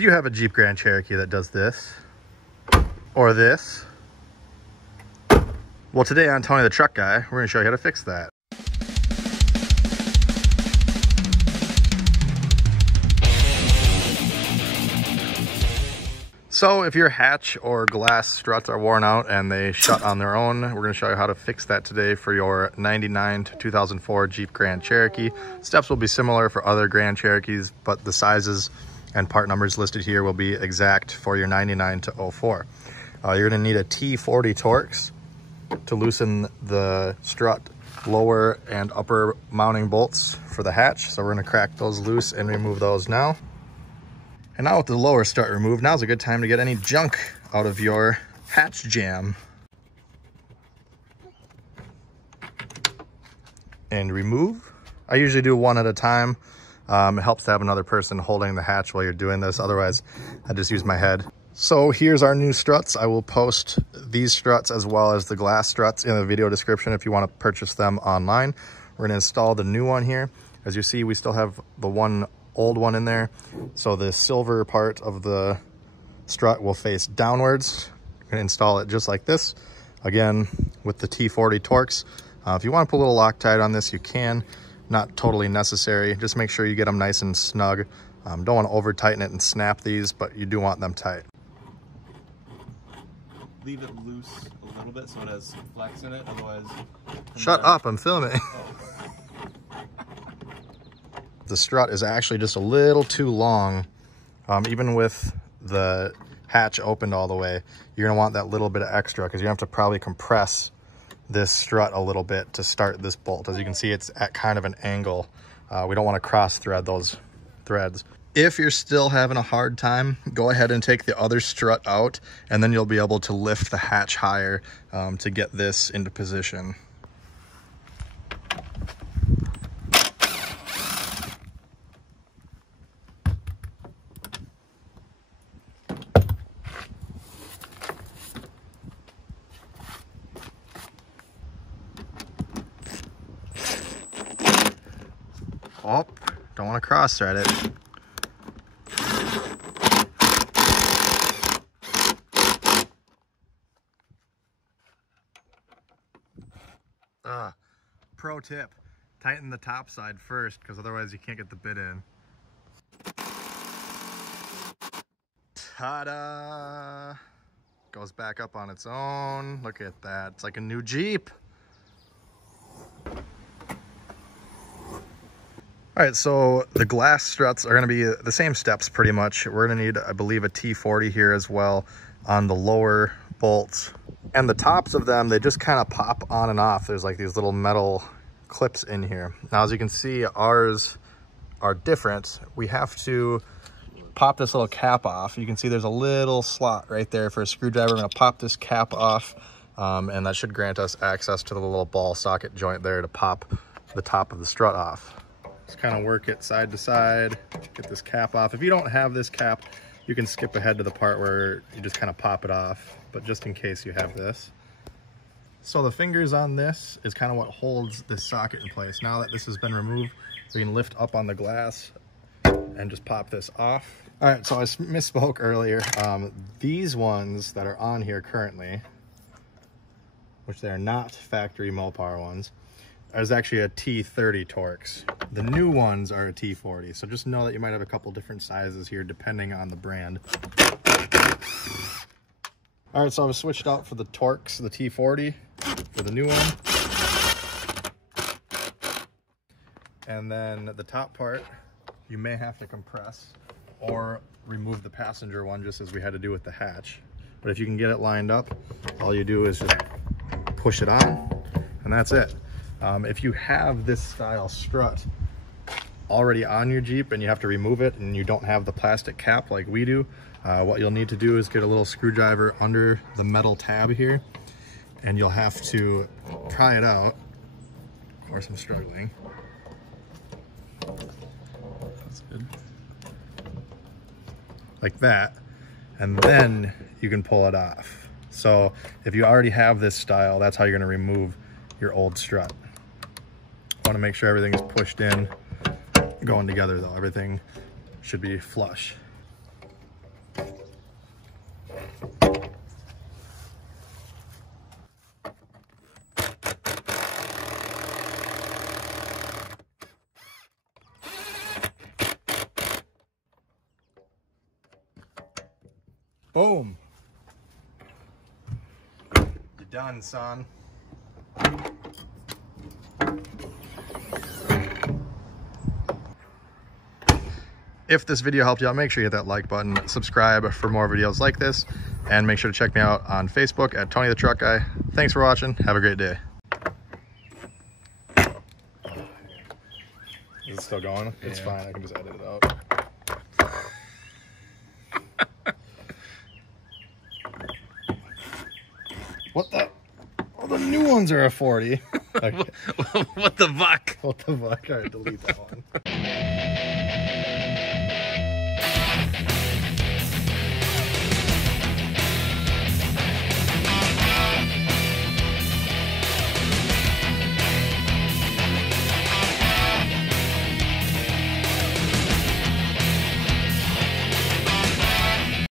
Do you have a Jeep Grand Cherokee that does this? Or this? Well, today on Tony the Truck Guy, we're gonna show you how to fix that. So if your hatch or glass struts are worn out and they shut on their own, we're going to show you how to fix that today for your 99 to 2004 Jeep Grand Cherokee. Steps will be similar for other Grand Cherokees, but the sizes and part numbers listed here will be exact for your 99 to 04. You're going to need a T40 Torx to loosen the strut lower and upper mounting bolts for the hatch. So we're going to crack those loose and remove those now. And now with the lower strut removed, now's a good time to get any junk out of your hatch jam. And remove. I usually do one at a time. It helps to have another person holding the hatch while you're doing this. Otherwise, I just use my head. So here's our new struts. I will post these struts as well as the glass struts in the video description if you want to purchase them online. We're going to install the new one here. As you see, we still have the old one in there. So the silver part of the strut will face downwards. We're gonna install it just like this. Again, with the T40 Torx. If you want to put a little Loctite on this, you can. Not totally necessary. Just make sure you get them nice and snug. Don't want to over tighten it and snap these, but you do want them tight. Leave it loose a little bit so it has flex in it, otherwise... Shut up, I'm filming. The strut is actually just a little too long. Even with the hatch opened all the way, you're gonna want that little bit of extra because you have to probably compress this strut a little bit to start this bolt. As you can see, it's at kind of an angle. We don't want to cross thread those threads. If you're still having a hard time, go ahead and take the other strut out, and then you'll be able to lift the hatch higher to get this into position. Oh, don't want to cross thread it. Pro tip, tighten the top side first because otherwise you can't get the bit in. Ta-da! Goes back up on its own. Look at that. It's like a new Jeep. All right, so the glass struts are going to be the same steps pretty much. We're going to need, I believe, a T40 here as well on the lower bolts. And the tops of them, they just kind of pop on and off. There's like these little metal clips in here. Now, as you can see, ours are different. We have to pop this little cap off. You can see there's a little slot right there for a screwdriver. We're going to pop this cap off, and that should grant us access to the little ball socket joint there to pop the top of the strut off. Just kind of work it side to side, get this cap off. If you don't have this cap, you can skip ahead to the part where you just kind of pop it off, but just in case you have this. So the fingers on this is kind of what holds this socket in place. Now that this has been removed, we can lift up on the glass and just pop this off. All right, so I misspoke earlier. These ones that are on here currently, which they are not factory Mopar ones, is actually a T30 Torx. The new ones are a T40, so just know that you might have a couple different sizes here depending on the brand. All right, so I've switched out for the Torx, the T40, for the new one. And then the top part, you may have to compress or remove the passenger one just as we had to do with the hatch. But if you can get it lined up, all you do is just push it on, and that's it. If you have this style strut already on your Jeep and you have to remove it and you don't have the plastic cap like we do, what you'll need to do is get a little screwdriver under the metal tab here, and you'll have to pry it out. Of course, I'm struggling. That's good. Like that, and then you can pull it off. So if you already have this style, that's how you're going to remove your old strut. Want to make sure everything is pushed in, going together though. Everything should be flush. Boom. You're done, son. If this video helped you out, make sure you hit that like button, subscribe for more videos like this, and make sure to check me out on Facebook at Tony the Truck Guy. Thanks for watching. Have a great day. Is it still going? Yeah. It's fine. I can just edit it out. What the? Oh, the new ones are a 40. Okay. What the fuck? What the fuck? All right, delete that one.